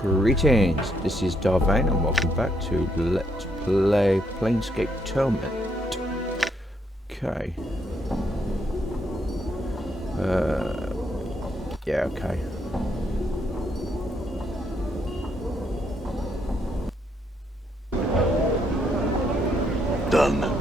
Greetings, this is Vane and welcome back to Let's Play Planescape Torment. Okay. Yeah, okay. Done.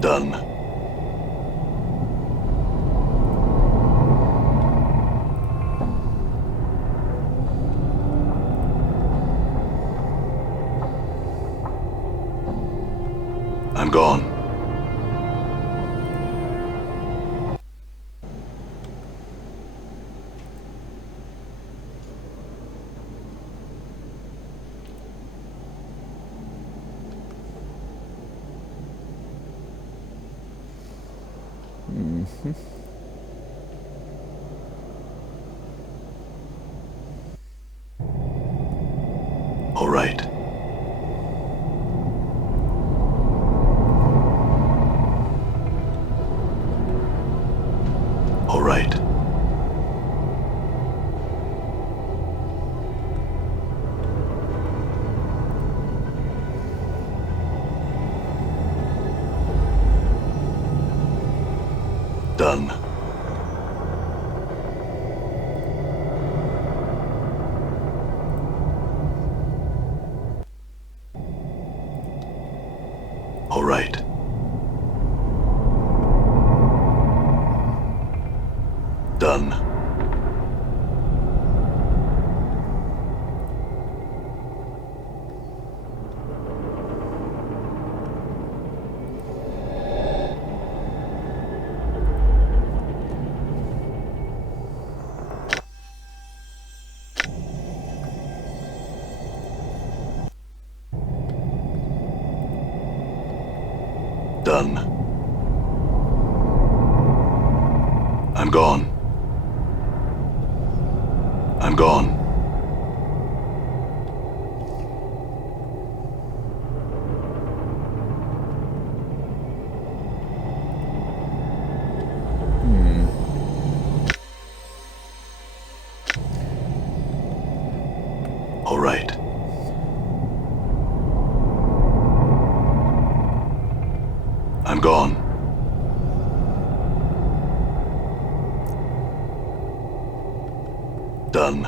Done. I'm gone. All right. All right. Done. All right. Done. Done. I'm gone. I'm gone. All right. I'm gone. Done.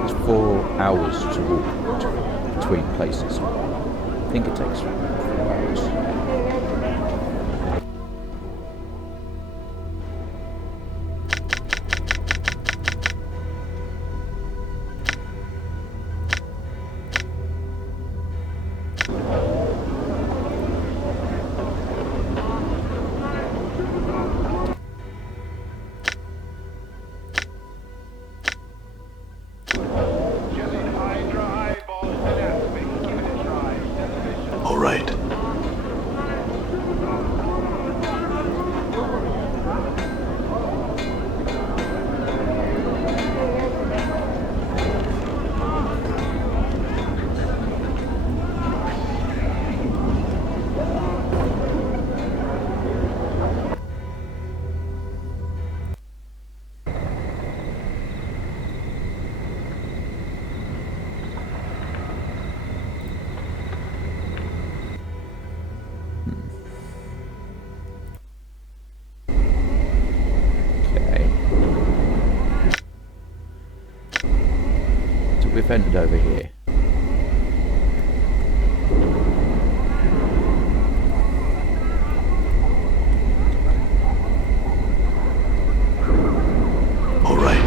takes 4 hours to walk between places. I think it takes 4 hours. All right. We've entered over here. All right.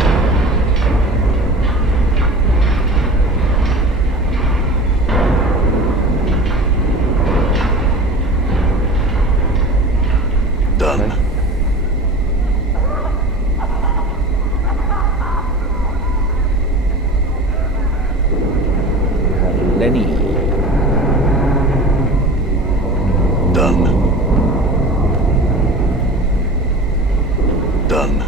Done. Okay. Lenny. Done. Done.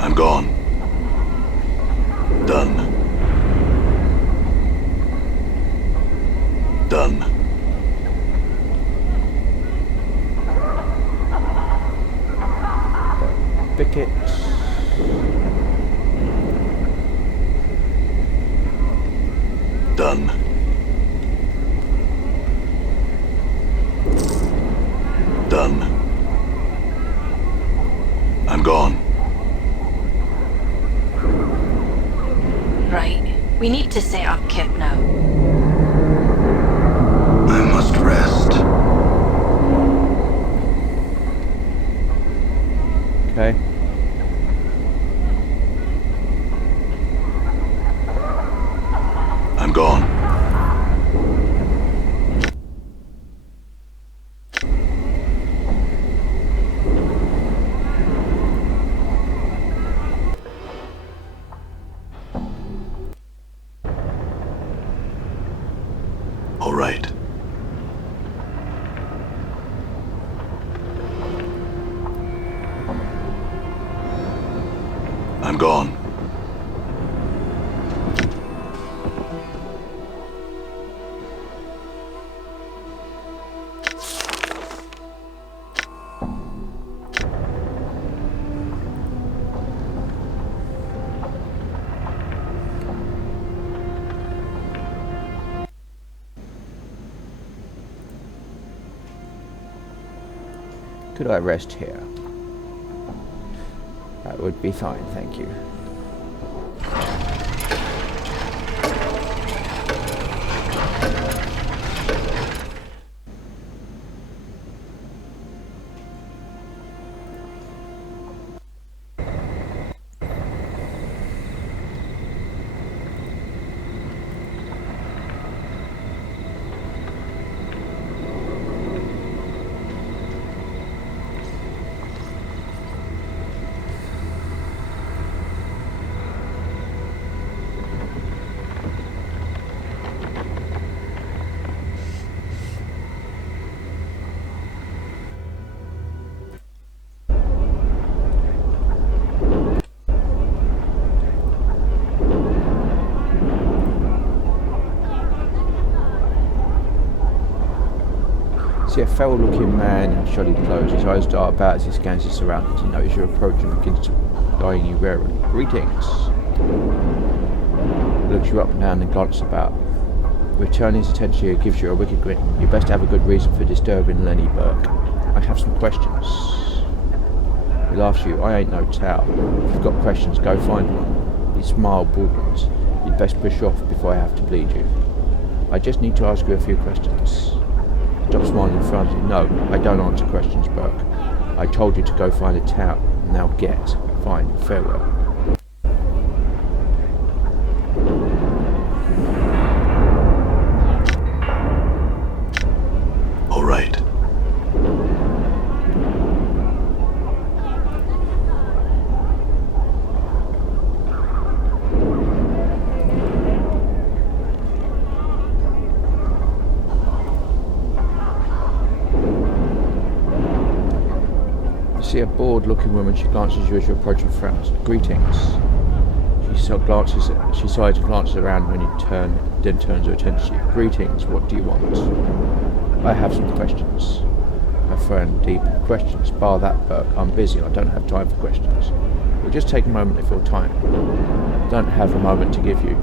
I'm gone. Done. Done. Pickets. Done. Done. I'm gone. Right. We need to set up camp now. I must rest. Okay. I'm gone. All right. I'm gone. Could I rest here? That would be fine, thank you. See a feral-looking man in shoddy clothes. His eyes dart about as he scans his surroundings. He notices your approach and begins to eyeing you warily. Greetings. Looks you up and down and glances about. Returning his attention to you gives you a wicked grin. You best have a good reason for disturbing Lenny Burke. I have some questions. He laughs at you. I ain't no tout. If you've got questions, go find one. He smiled broadens. You'd best push off before I have to bleed you. I just need to ask you a few questions. Stop smiling in front of you. No, I don't answer questions, Burke. I told you to go find a tout. Now get. Fine. Farewell. All right. See a bored-looking woman. She glances at you as you approach and frowns. Greetings. She sighs and glances around when you turn, then turns her attention to you. Greetings. What do you want? I have some questions. Her friend deep questions. Bar that, Burke. I'm busy. I don't have time for questions. We'll just take a moment if you're time. Don't have a moment to give you.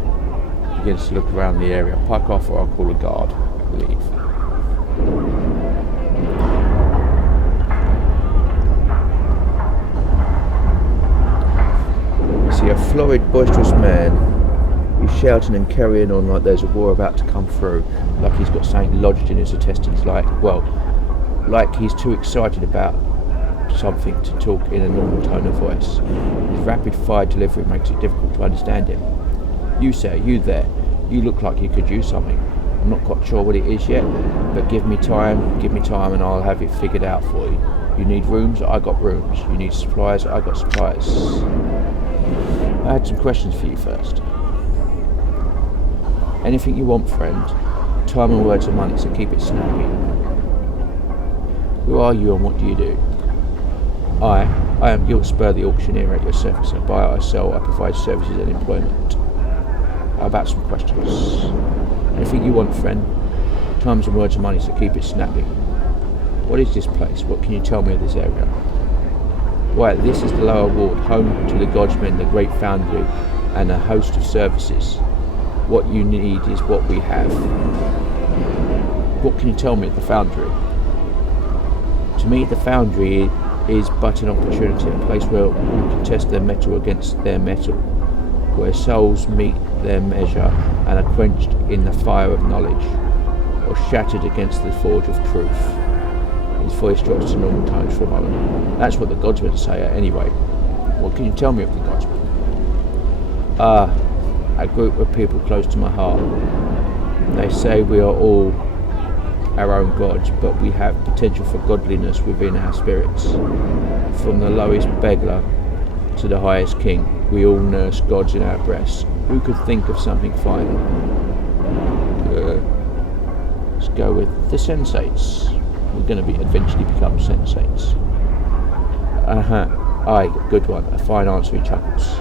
Begins to look around the area. Park off or I'll call a guard. Leave. See a florid, boisterous man. He's shouting and carrying on like there's a war about to come through, like he's got something lodged in his intestines, like he's too excited about something to talk in a normal tone of voice. His rapid-fire delivery makes it difficult to understand him. You, sir, you there, you look like you could use something. I'm not quite sure what it is yet, but give me time and I'll have it figured out for you. You need rooms? I got rooms. You need supplies? I got supplies. I had some questions for you first. Anything you want, friend. Time and words are money, so keep it snappy. Who are you and what do you do? I am Giltspur the auctioneer at your service. I buy, I sell, I provide services and employment. How about some questions? Anything you want, friend. Times and words are money, so keep it snappy. What is this place? What can you tell me of this area? Right, this is the lower ward, home to the Godsmen, the Great Foundry, and a host of services. What you need is what we have. What can you tell me of the Foundry? To me, the Foundry is but an opportunity, a place where all can test their metal against their metal, where souls meet their measure and are quenched in the fire of knowledge, or shattered against the forge of truth. His voice drops to normal tones for a moment. That's what the Godsmen say at any rate. What can you tell me of the Godsmen? A group of people close to my heart. They say we are all our own gods, but we have potential for godliness within our spirits. From the lowest beggar to the highest king, we all nurse gods in our breasts. Who could think of something finer? Let's go with the sensates. We're going to eventually become sensates. Aye, good one. A fine answer, he chuckles.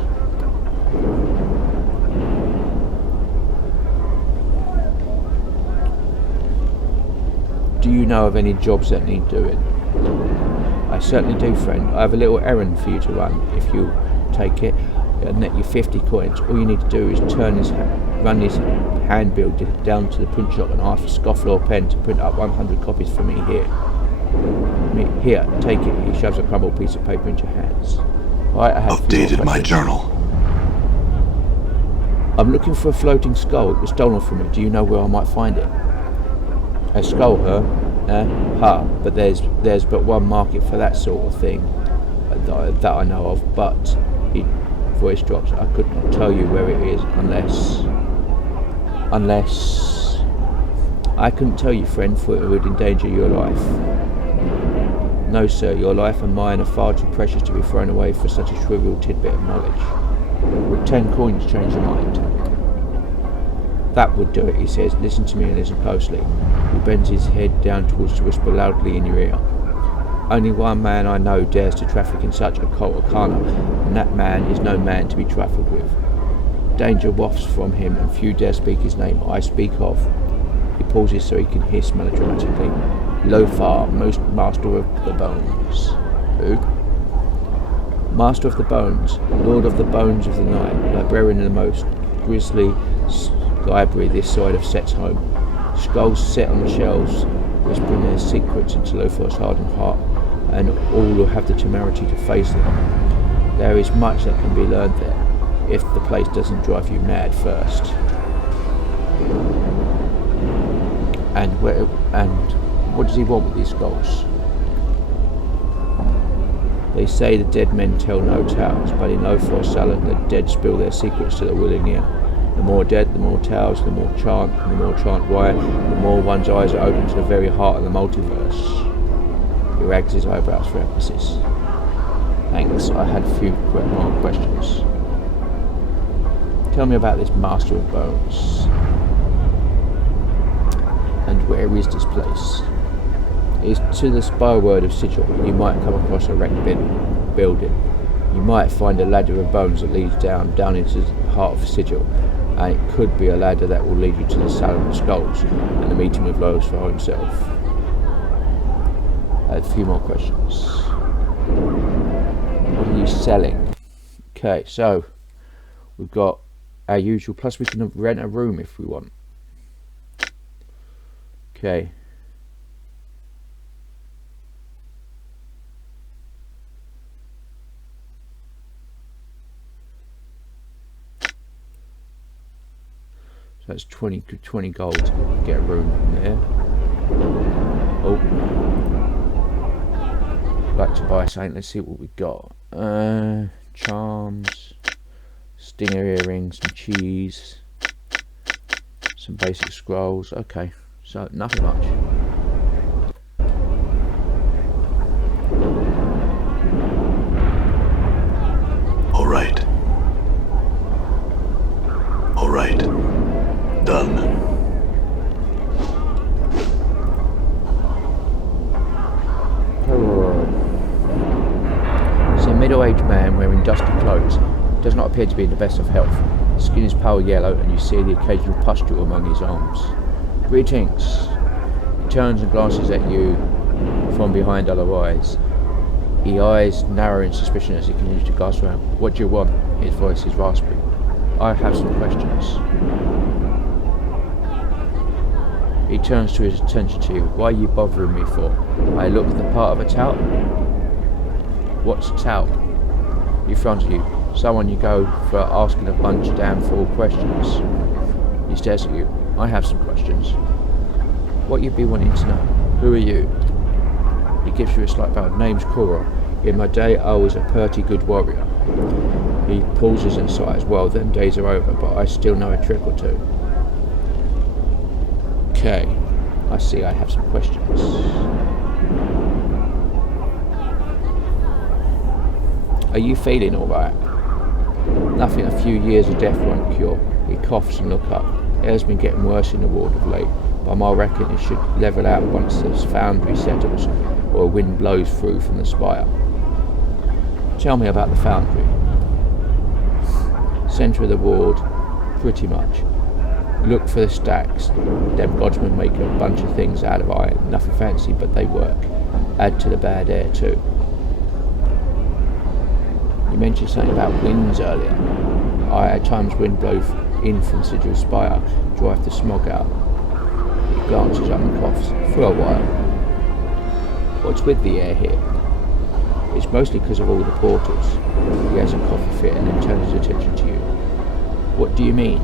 Do you know of any jobs that need doing? I certainly do, friend. I have a little errand for you to run. If you take it, it'll net you 50 coins. All you need to do is run his handbill down to the print shop and ask for Scofflaw pen to print up 100 copies for me here. Here, take it. He shoves a crumpled piece of paper into your hands. Right, I have updated my journal. I'm looking for a floating skull. It was stolen from me. Do you know where I might find it? A skull, huh? But there's but one market for that sort of thing that I know of, but his voice drops. I could not tell you where it is unless I couldn't tell you, friend, for it would endanger your life. No, sir, your life and mine are far too precious to be thrown away for such a trivial tidbit of knowledge. Would 10 coins change your mind? That would do it, he says. Listen to me and listen closely. He bends his head down towards to whisper loudly in your ear. Only one man I know dares to traffic in such occult arcana, and that man is no man to be trifled with. Danger wafts from him, and few dare speak his name. I speak of. He pauses so he can hiss melodramatically. Lothar, most master of the bones. Who? Master of the bones, lord of the bones of the night, librarian of the most grisly library this side of Set's home. Skulls set on the shelves, whispering their secrets into Lothar's hardened heart, and all will have the temerity to face them. There is much that can be learned there, if the place doesn't drive you mad first. And what does he want with these skulls? They say the dead men tell no tales, but in Lothar's salad the dead spill their secrets to the willing ear. The more dead, the more tales, the more chant, and the more chant wire, the more one's eyes are open to the very heart of the multiverse. He wags his eyebrows for emphasis. Thanks, I had a few more questions. Tell me about this Master of Bones. And where is this place? It's to the spyward of Sigil. You might come across a wrecked building. You might find a ladder of bones that leads down into the heart of Sigil. And it could be a ladder that will lead you to the Salon of Skulls and the meeting with Lothar himself. I had a few more questions. What are you selling? Okay, so we've got our usual, plus we can rent a room if we want. Okay. So that's 20 gold to get a room there. Oh. I'd like to buy something. Let's see what we got. Charms, stinger earrings, some cheese, some basic scrolls. Okay, so nothing much. All right. Done. It's a middle-aged man wearing dusty clothes. Does not appear to be in the best of health. His skin is pale yellow, and you see the occasional pustule among his arms. Greetings. He turns and glances at you from behind other eyes. His eyes narrow in suspicion as he continues to glance around. What do you want? His voice is raspy. I have some questions. He turns to his attention to you. Why are you bothering me for? I look the part of a tout? What's a tout? He fronts you. Someone you go for asking a bunch of damn fool questions. He stares at you. I have some questions. What you be wanting to know? Who are you? He gives you a slight bow. Name's Korra. In my day I was a pretty good warrior. He pauses and sighs. Well, them days are over, but I still know a trick or two. Okay, I see I have some questions. Are you feeling alright? Nothing a few years of death won't cure. He coughs and looks up. It has been getting worse in the ward of late, but I reckon it should level out once the foundry settles or a wind blows through from the spire. Tell me about the foundry. Centre of the ward, pretty much. Look for the stacks. Them godsmen make a bunch of things out of iron. Nothing fancy, but they work. Add to the bad air too. You mentioned something about winds earlier. At times wind blows in from Sigil Spire, drive the smog out. He glances up and coughs. For a while. What's with the air here? It's mostly because of all the portals. He has a coffee fit and then turns his attention to you. What do you mean?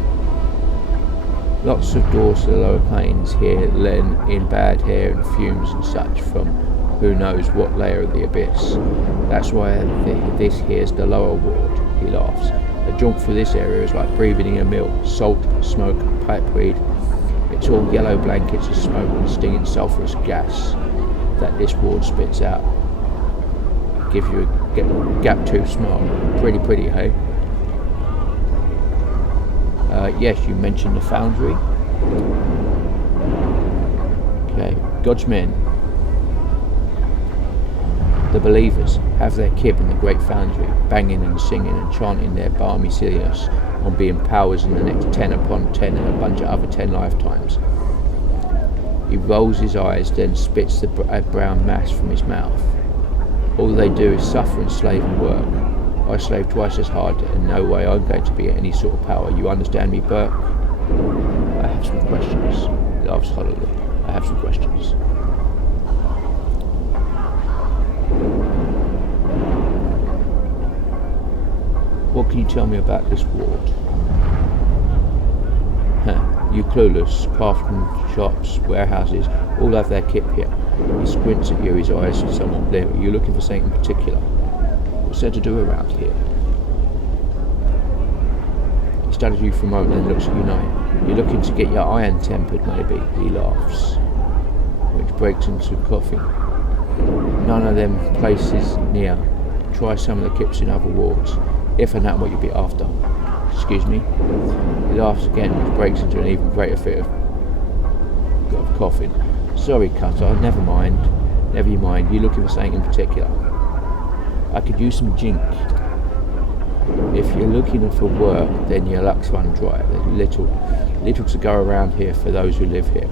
Lots of doors to the lower planes here, len in bad hair and fumes and such from who knows what layer of the abyss. That's why this here's the lower ward, he laughs. A jaunt through this area is like breathing in a mill. Salt, smoke, pipeweed. It's all yellow blankets of smoke and stinging sulphurous gas that this ward spits out. Gives you a gap-toothed smile. Pretty, hey? Yes, you mentioned the foundry. Okay, God's men, the believers, have their kib in the great foundry, banging and singing and chanting their balmy silliness on being powers in the next 10 upon 10 and a bunch of other 10 lifetimes. He rolls his eyes, then spits a brown mass from his mouth. All they do is suffer and slave and work. I slave twice as hard, and no way I'm going to be at any sort of power. You understand me, Burke? I have some questions. He laughs hollowly. I have some questions. What can you tell me about this ward? You clueless. Craftsman shops, warehouses, all have their kit here. He squints at you, his eyes somewhat bleary. Are you looking for something in particular? What's there to do around here? He studies you for a moment and then looks at you knowing. You're looking to get your iron tempered, maybe? He laughs, which breaks into coughing. None of them places near. Try some of the kits in other wards, if and that what you'd be after. Excuse me? He laughs again, which breaks into an even greater fit of coughing. Sorry, Cutter, never mind. Never you mind. You're looking for something in particular. I could use some jink. If you're looking for work, then your luck's run dry. There's little to go around here for those who live here.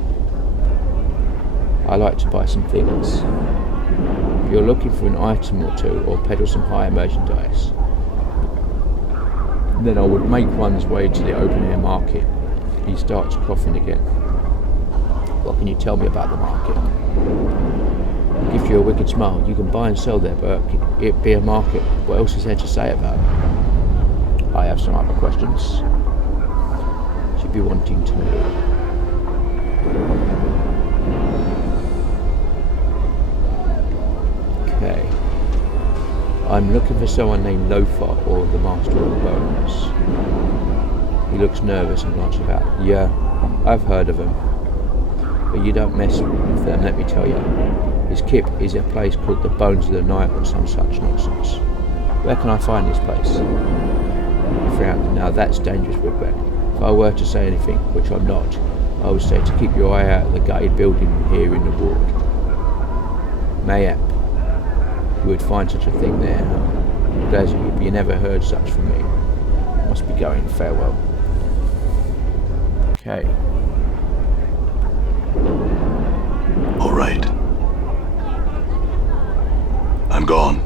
I like to buy some things. If you're looking for an item or two, or peddle some higher merchandise, then I would make one's way to the open air market. He starts coughing again. What can you tell me about the market? Gives you a wicked smile. You can buy and sell there, but it be a market. What else is there to say about it? I have some other questions. Should be wanting to know. Okay. I'm looking for someone named Lothar or the Master of the Bones. He looks nervous and laughs about. Yeah, I've heard of him. But you don't mess with them, let me tell you. His kip is a place called the Bones of the Night or some such nonsense. Where can I find this place? He frowned. Now that's dangerous, Woodback. If I were to say anything, which I'm not, I would say to keep your eye out of the gutted building here in the ward. Mayhap you would find such a thing there. Glad you never heard such from me. Must be going. Farewell. Okay. All right. I'm gone.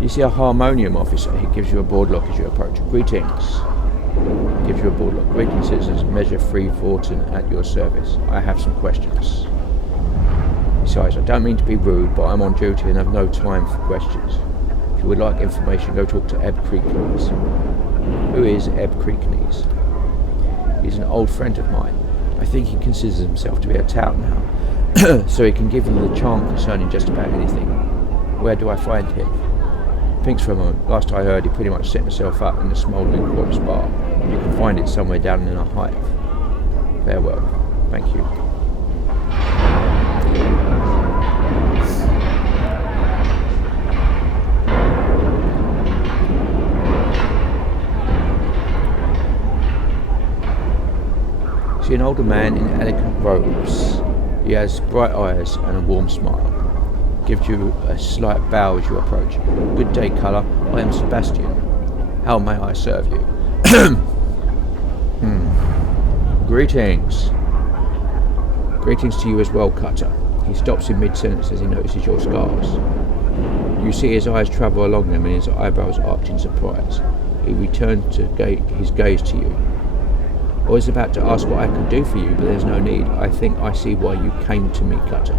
You see a harmonium officer. He gives you a board lock as you approach. Greetings. Gives you a board lock. Greetings, citizens. Measure 3 Vorten at your service. I have some questions. Besides, I don't mean to be rude, but I'm on duty and have no time for questions. If you would like information, go talk to Eb Creeknees. Who is Eb Creeknees? He's an old friend of mine. I think he considers himself to be a tout now, so he can give you the charm concerning just about anything. Where do I find him? Thinks for a moment. Last I heard, he pretty much set himself up in the smouldering corpse bar. You can find it somewhere down in a hive. Farewell. Thank you. See an older man in elegant robes. He has bright eyes and a warm smile. Gives you a slight bow as you approach. Good day, Colour. I am Sebastian. How may I serve you? Greetings. Greetings to you as well, Cutter. He stops in mid-sentence as he notices your scars. You see his eyes travel along them and his eyebrows arch in surprise. He returns his gaze to you. I was about to ask what I could do for you, but there's no need. I think I see why you came to me, Cutter.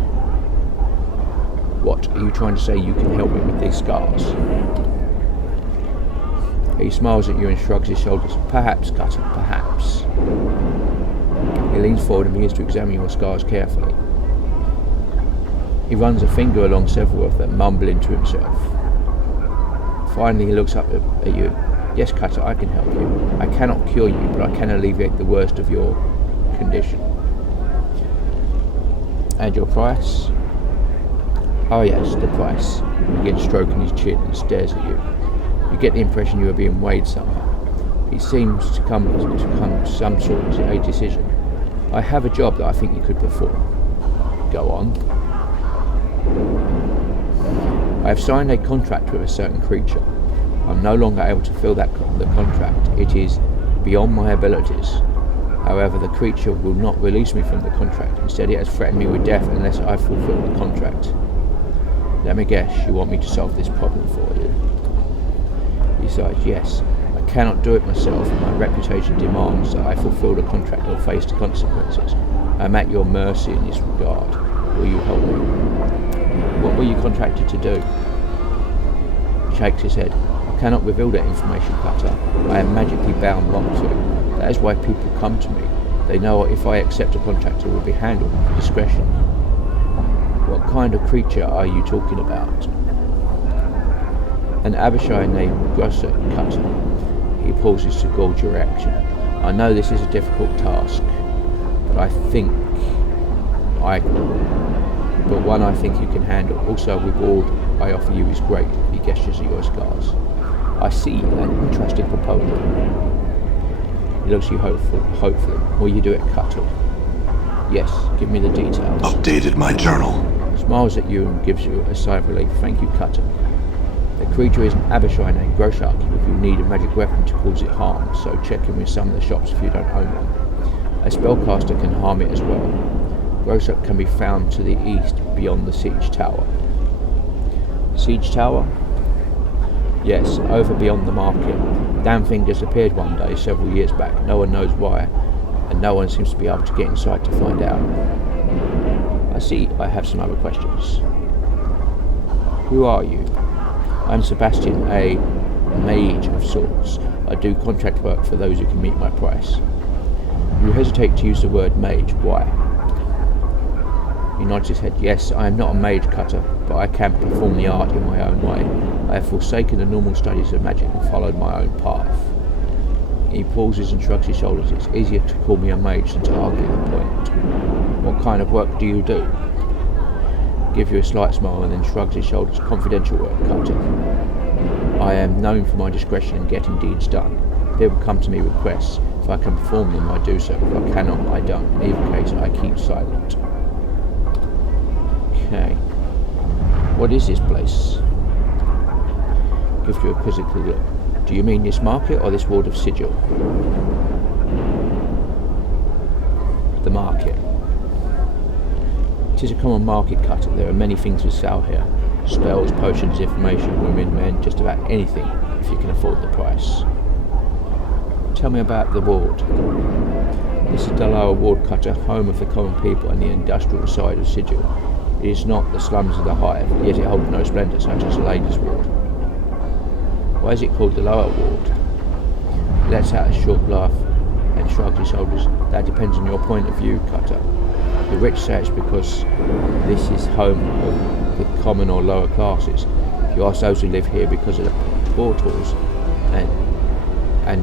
What, are you trying to say you can help me with these scars? He smiles at you and shrugs his shoulders. Perhaps, Cutter, perhaps. He leans forward and begins to examine your scars carefully. He runs a finger along several of them, mumbling to himself. Finally, he looks up at you. Yes, Cutter, I can help you. I cannot cure you, but I can alleviate the worst of your condition. And your price? Oh yes, the price. He begins stroking his chin and stares at you. You get the impression you are being weighed somehow. He seems to come to some sort of a decision. I have a job that I think you could perform. Go on. I have signed a contract with a certain creature. I'm no longer able to fill the contract. It is beyond my abilities. However, the creature will not release me from the contract. Instead, it has threatened me with death unless I fulfill the contract. Let me guess, you want me to solve this problem for you? He Besides, yes, I cannot do it myself. My reputation demands that I fulfill the contract or face the consequences. I am at your mercy in this regard. Will you help me? What were you contracted to do? He shakes his head. I cannot reveal that information, Cutter. I am magically bound not to. That is why people come to me. They know if I accept a contract it will be handled with discretion. What kind of creature are you talking about? An Abishai named Grosset, Cutter. He pauses to gauge your reaction. I know this is a difficult task, but one I think you can handle. Also, reward I offer you is great. He gestures at your scars. I see an interesting proposal. He looks at you hopefully. Will you do it, Cutter? Yes, give me the details. Updated my journal. Smiles at you and gives you a sigh of relief. Thank you, Cutter. The creature is an Abishai named Groshak. If you need a magic weapon to cause it harm, so check in with some of the shops if you don't own one. A spellcaster can harm it as well. Groshak can be found to the east beyond the siege tower. Siege tower? Yes, over beyond the market. Damn thing disappeared one day several years back. No one knows why, and no one seems to be able to get inside to find out. I see I have some other questions. Who are you? I'm Sebastian, a mage of sorts. I do contract work for those who can meet my price. You hesitate to use the word mage. Why? He nods his head. Yes, I am not a mage, Cutter, but I can perform the art in my own way. I have forsaken the normal studies of magic and followed my own path. He pauses and shrugs his shoulders. It's easier to call me a mage than to argue the point. What kind of work do you do? Gives you a slight smile and then shrugs his shoulders. Confidential work, Cutter. I am known for my discretion in getting deeds done. People come to me with requests. If I can perform them, I do so. If I cannot, I don't. In either case, I keep silent. Okay. What is this place? Gives you a quizzical look. Do you mean this market or this ward of sigil? The market. It is a common market, Cutter. There are many things to sell here. Spells, potions, information, women, men, just about anything, if you can afford the price. Tell me about the ward. This is the lower ward, Cutter, home of the common people and the industrial side of Sigil. It is not the slums of the hive, yet it holds no splendour such as the ladies' ward. Why is it called the lower ward? He lets out a short laugh and shrugs his shoulders. That depends on your point of view, Cutter. The rich say it's because this is home of the common or lower classes. If you ask those who live here because of the portals and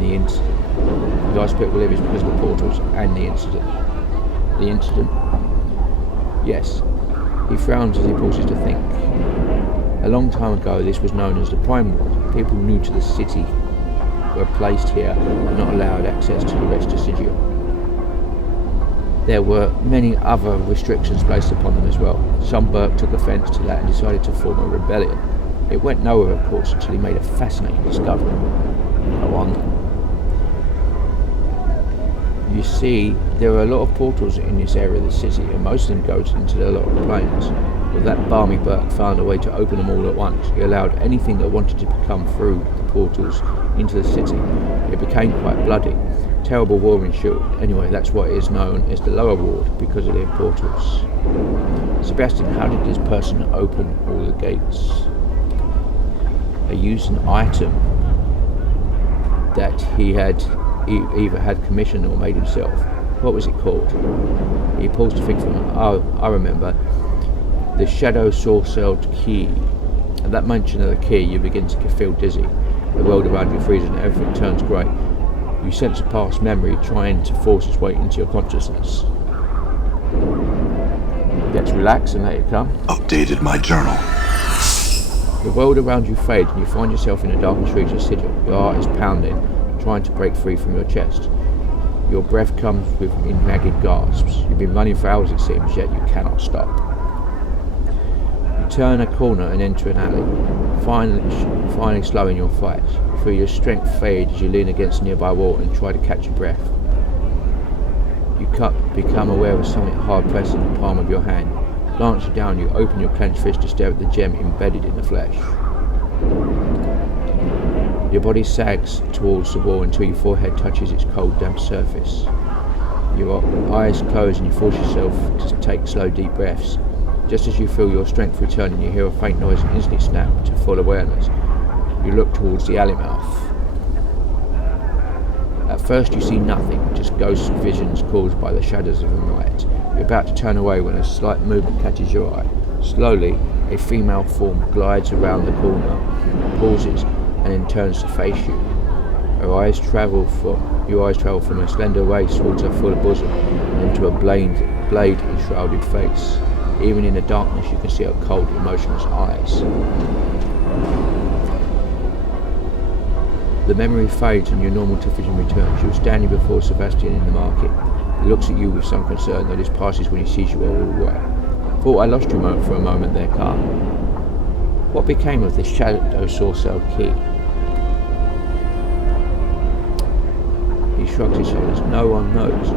the incident. If you ask people who live here because of the portals and the incident. The incident? Yes. He frowns as he pauses to think. A long time ago this was known as the Prime Ward. People new to the city were placed here and not allowed access to the rest of Sigil. There were many other restrictions placed upon them as well. Some Burke took offence to that and decided to form a rebellion. It went nowhere, of course, until he made a fascinating discovery. Go on. You see, there are a lot of portals in this area of the city, and most of them go into the lower plains. But that balmy Burke found a way to open them all at once. He allowed anything that wanted to come through the portals into the city. It became quite bloody. Terrible war ensued. Anyway, that's what is known as the lower ward because of their portals. Sebastian, how did this person open all the gates? They used an item that he had either had commissioned or made himself. What was it called? He paused to think for a moment. Oh, I remember. The Shadow Sorcelled Key. At that mention of the key, you begin to feel dizzy. The world around you freezes and everything turns grey. You sense a past memory trying to force its way into your consciousness. Let's relax and let it come. Updated my journal. The world around you fades and you find yourself in the darkened streets of Sigil. Your heart is pounding, trying to break free from your chest. Your breath comes in ragged gasps. You've been running for hours, it seems, yet you cannot stop. You turn a corner and enter an alley, finally slowing your fight. You feel your strength fade as you lean against a nearby wall and try to catch your breath. You become aware of something hard pressed in the palm of your hand. Glancing down, you open your clenched fist to stare at the gem embedded in the flesh. Your body sags towards the wall until your forehead touches its cold, damp surface. Your eyes close and you force yourself to take slow, deep breaths. Just as you feel your strength returning, you hear a faint noise and instantly snap to full awareness. You look towards the alley mouth. At first you see nothing, just ghost visions caused by the shadows of the night. You're about to turn away when a slight movement catches your eye. Slowly, a female form glides around the corner, pauses, and then turns to face you. Your eyes travel from a slender waist towards her full bosom, and into a blade-enshrouded face. Even in the darkness, you can see her cold, emotionless eyes. The memory fades and your normal vision returns. You are standing before Sebastian in the market. He looks at you with some concern, though this passes when he sees you all away. Thought I lost you for a moment there, Carl. What became of this shadow sorcerer key? He shrugs his shoulders. No one knows.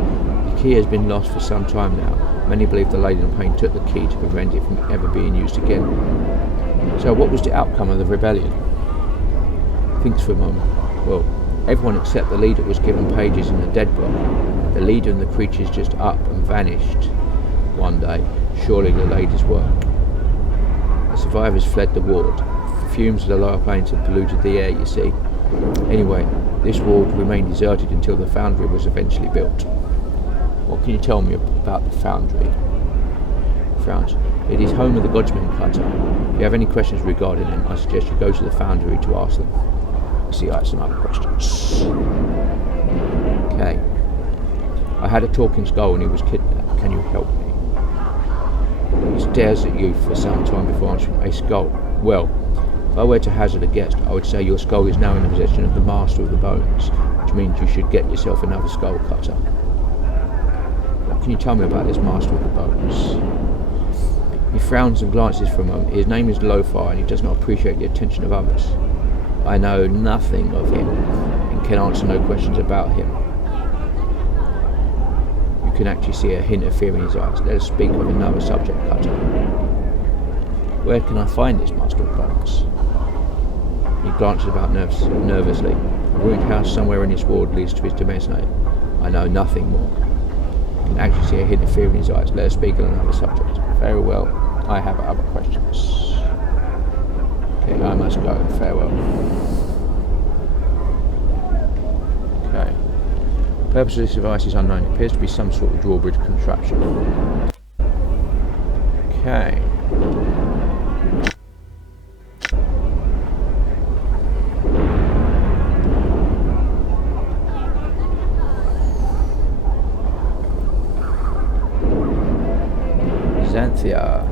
The key has been lost for some time now. Many believe the Lady in Pain took the key to prevent it from ever being used again. So what was the outcome of the rebellion? Thinks for a moment. Well, everyone except the leader was given pages in the dead block. The leader and the creatures just up and vanished one day. Surely the lady's work. The survivors fled the ward. Fumes of the lower planes had polluted the air, you see. Anyway, this ward remained deserted until the foundry was eventually built. What can you tell me about the foundry? Frowns. It is home of the Godsman Cutter. If you have any questions regarding them, I suggest you go to the foundry to ask them. See, I have some other questions. Okay. I had a talking skull and he was kidnapped. Can you help me? He stares at you for some time before answering. A skull? Well, if I were to hazard a guess, I would say your skull is now in the possession of the Master of the Bones, which means you should get yourself another skull cutter. What can you tell me about this Master of the Bones? He frowns and glances for a moment. His name is Lo-Fi and he does not appreciate the attention of others. I know nothing of him and can answer no questions about him. You can actually see a hint of fear in his eyes. Let us speak of another subject, Cutter. Where can I find this Master of Bones? He glances about nervously. A ruined house somewhere in this ward leads to his domestic. I know nothing more. You can actually see a hint of fear in his eyes. Let us speak on another subject. Very well. I have other questions. Okay, I must go. Farewell. Okay. The purpose of this device is unknown. It appears to be some sort of drawbridge contraption. Okay. Xanthia.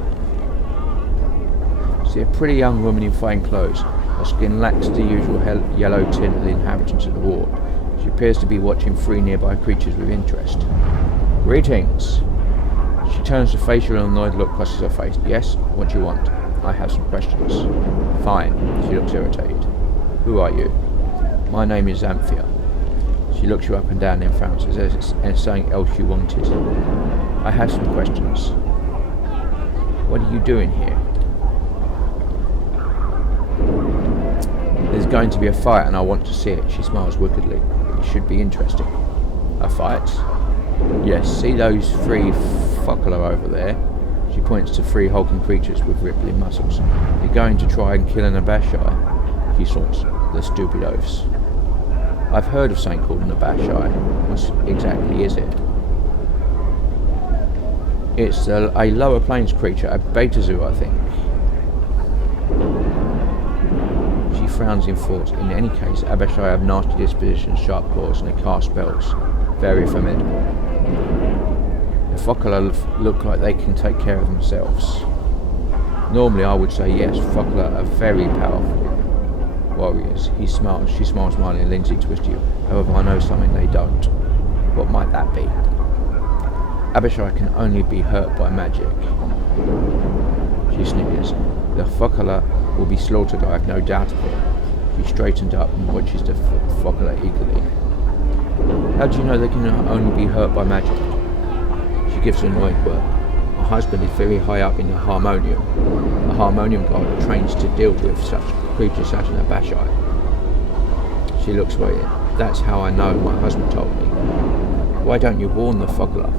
See a pretty young woman in fine clothes. Her skin lacks the usual yellow tint of the inhabitants of the ward. She appears to be watching three nearby creatures with interest. Greetings. She turns to face you and an annoyed look crosses her face. Yes, what do you want? I have some questions. Fine. She looks irritated. Who are you? My name is Xanthia. She looks you up and down, then frowns. Is there something else you wanted? I have some questions. What are you doing here? There's going to be a fight and I want to see it. She smiles wickedly. It should be interesting. A fight? Yes, see those three fuckler over there? She points to three hulking creatures with rippling muscles. They're going to try and kill an Abashai. He snorts. The stupid oafs. I've heard of something called an Abashai. What exactly is it? It's a lower plains creature, a beta zoo, I think. She frowns in thought. In any case, Abashai have nasty dispositions, sharp claws, and they cast spells. Very formidable. The Fokala look like they can take care of themselves. Normally I would say yes, Fokala are very powerful warriors. He smiles, she smiles smiling and leans in to you. However, I know something they don't. What might that be? Abashai can only be hurt by magic. She snickers. The Fokala will be slaughtered, I have no doubt of it. She straightened up and watches the Fokala eagerly. How do you know they can only be hurt by magic? She gives an annoyed word. My husband is very high up in the harmonium. The harmonium god trains to deal with such creatures such as Abashai. She looks away. That's how I know, my husband told me. Why don't you warn the Fogler?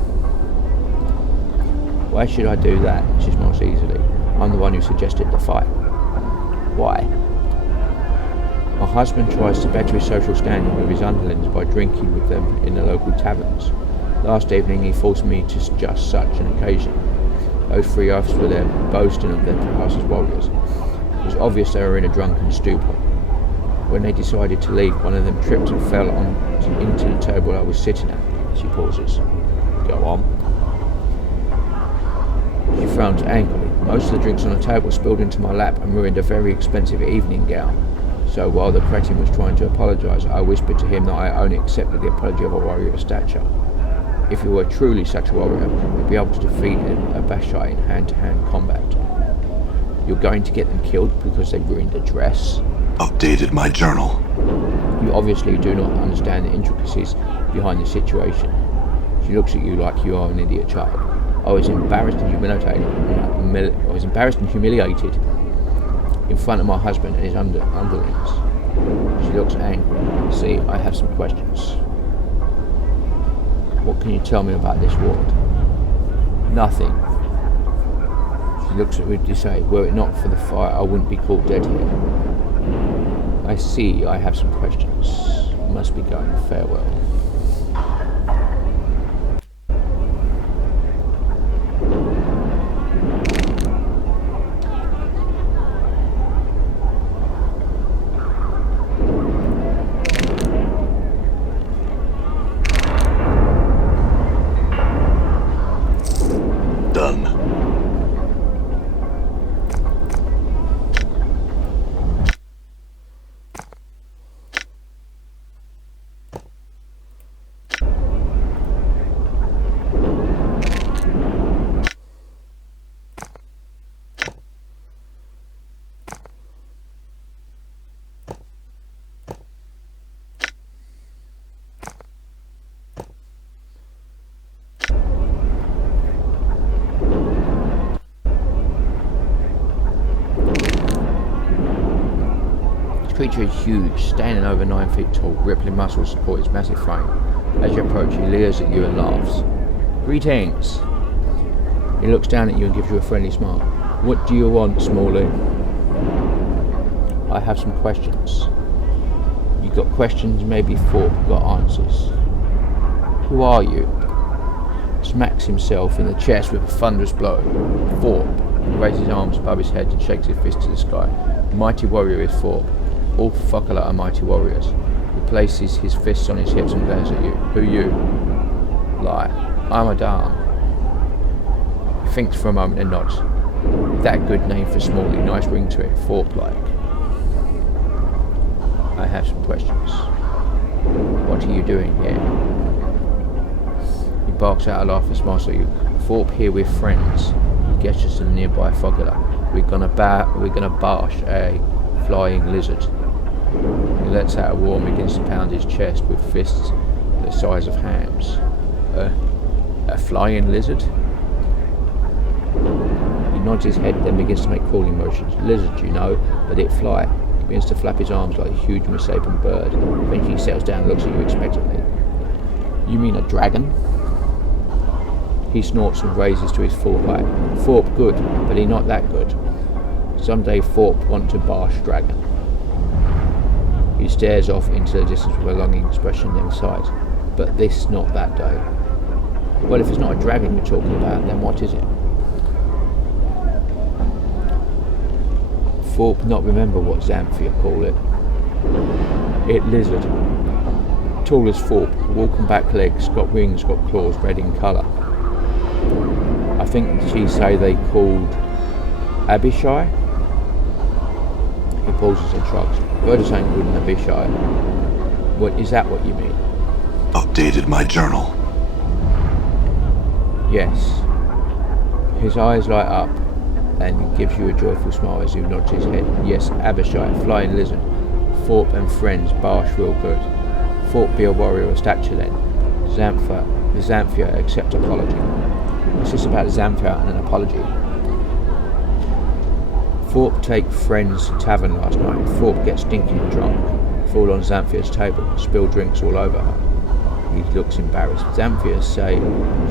Why should I do that? She smiles easily. I'm the one who suggested the fight. Why? My husband tries to better his social standing with his underlings by drinking with them in the local taverns. Last evening he forced me to just such an occasion. Those three oaths were there boasting of their prowess as warriors. It was obvious they were in a drunken stupor. When they decided to leave, one of them tripped and fell into the table I was sitting at. She pauses. Go on. She frowns angrily. Most of the drinks on the table spilled into my lap and ruined a very expensive evening gown. So while the cretin was trying to apologise, I whispered to him that I only accepted the apology of a warrior of stature. If you were truly such a warrior, you'd be able to defeat a Bashai in hand-to-hand combat. You're going to get them killed because they ruined a dress? Updated my journal. You obviously do not understand the intricacies behind the situation. She looks at you like you are an idiot child. I was embarrassed and humiliated in front of my husband and his underlings. She looks angry. See, I have some questions. What can you tell me about this ward? Nothing. She looks at me to say, were it not for the fire, I wouldn't be caught dead here. I see, I have some questions. Must be going. Farewell. The creature is huge, standing over 9 feet tall, rippling muscles support his massive frame. As you approach, he leers at you and laughs. Greetings! He looks down at you and gives you a friendly smile. What do you want, Smalley? I have some questions. You got questions, maybe Thorpe got answers. Who are you? Smacks himself in the chest with a thunderous blow. Thorpe. He raises his arms above his head and shakes his fist to the sky. Mighty warrior is Thorpe. All Fokala are mighty warriors. He places his fists on his hips and glares at you. Who you? Lie. I'm Adam. He thinks for a moment and nods. That good name for Smalley. Nice ring to it. Thorpe-like. I have some questions. What are you doing here? He barks out a laugh and smiles at you. Thorpe here with friends. He gestures to the nearby Fogula. We're gonna bash a flying lizard. He lets out a roar and begins to pound his chest with fists the size of hams. A flying lizard? He nods his head, then begins to make crawling motions. Lizard, you know, but it fly. He begins to flap his arms like a huge misshapen bird. Eventually he settles down and looks at you expectantly. You mean a dragon? He snorts and raises to his full height. Thorpe good, but he not that good. Someday Thorpe want to bash dragon. He stares off into the distance with a longing expression inside. But this not that day. Well, if it's not a dragon you're talking about, then what is it? Thorpe not remember what Xanthia call it. It lizard. Tall as Thorpe, walking back legs, got wings, got claws, red in colour. I think she say they called Abishai? He pauses and shrugs. Verdus ain't good in Abishai. What is that what you mean? Updated my journal. Yes. His eyes light up and he gives you a joyful smile as he nods his head. Yes, Abishai, flying lizard. Thorpe and friends, bash real good. Thorpe be a warrior of stature then. Xanthia accept apology. What's this about Xanthia and an apology? Thorpe take friends to tavern last night. Thorpe gets stinking drunk. fall on Xanthia's table, spill drinks all over her. He looks embarrassed. Xanthia say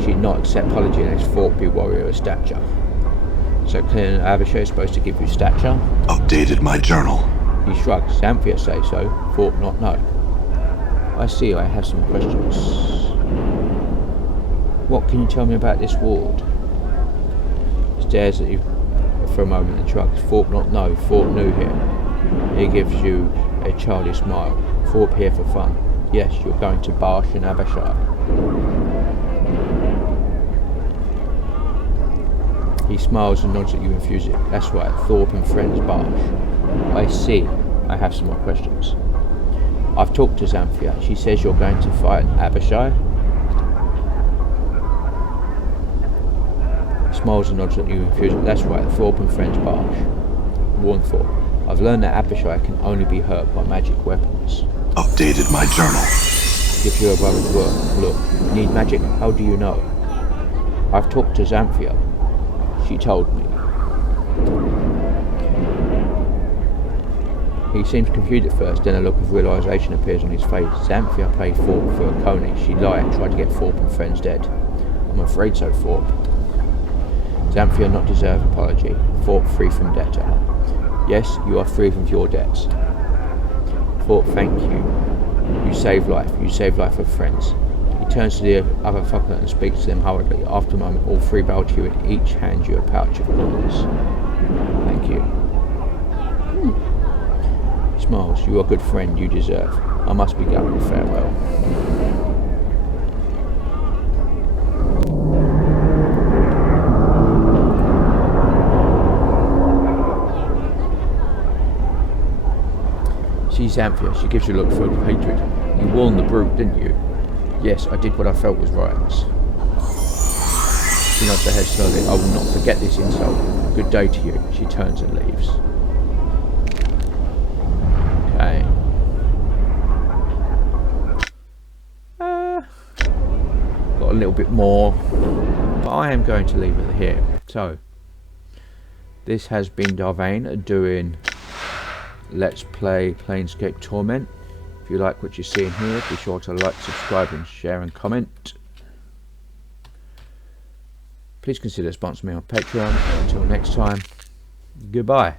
she'd not accept apology unless Thorpe be warrior of stature. So Clint and Abishai is supposed to give you stature? Updated my journal. He shrugs. Xanthia say so, Thorpe not know. I see, I have some questions. What can you tell me about this ward? Stares at you for a moment and shrugs. Thorpe not know, Thorpe new here. He gives you a childish smile. Thorpe here for fun. Yes, you're going to Barsh and Abishai. He smiles and nods at you enthusiastic. That's right, Thorpe and friends Barsh. I see. I have some more questions. I've talked to Xanthia. She says you're going to fight Abishai. He smiles and nods at you enthusiastic. That's right, Thorpe and friends Barsh. Warn Thorpe. I've learned that Abishai can only be hurt by magic weapons. Updated my journal. Give you a brother's word. Look, you need magic? How do you know? I've talked to Xanthia. She told me. He seems confused at first, then a look of realisation appears on his face. Xanthia paid Thorpe for a coney. She lied, tried to get Thorpe and friends dead. I'm afraid so, Thorpe. Xanthia not deserve apology. Thorpe free from debtor. Yes, you are free from your debts. Thorpe, thank you. You saved life. You saved life of friends. He turns to the other fucker and speaks to them hurriedly. After a moment, all three bow to you and each hand you a pouch of coins. Thank you. He smiles. You are a good friend. You deserve. I must be going. Farewell. She's Xanthia. She gives you a look full of hatred. You warned the brute, didn't you? Yes, I did what I felt was right. She nods her head slowly. I will not forget this insult. Good day to you. She turns and leaves. Okay. Got a little bit more, but I am going to leave it here. So, this has been Vane doing Let's Play Planescape Torment. If you like what you're seeing here, be sure to like, subscribe and share and comment. Please consider sponsoring me on Patreon. Until next time, goodbye.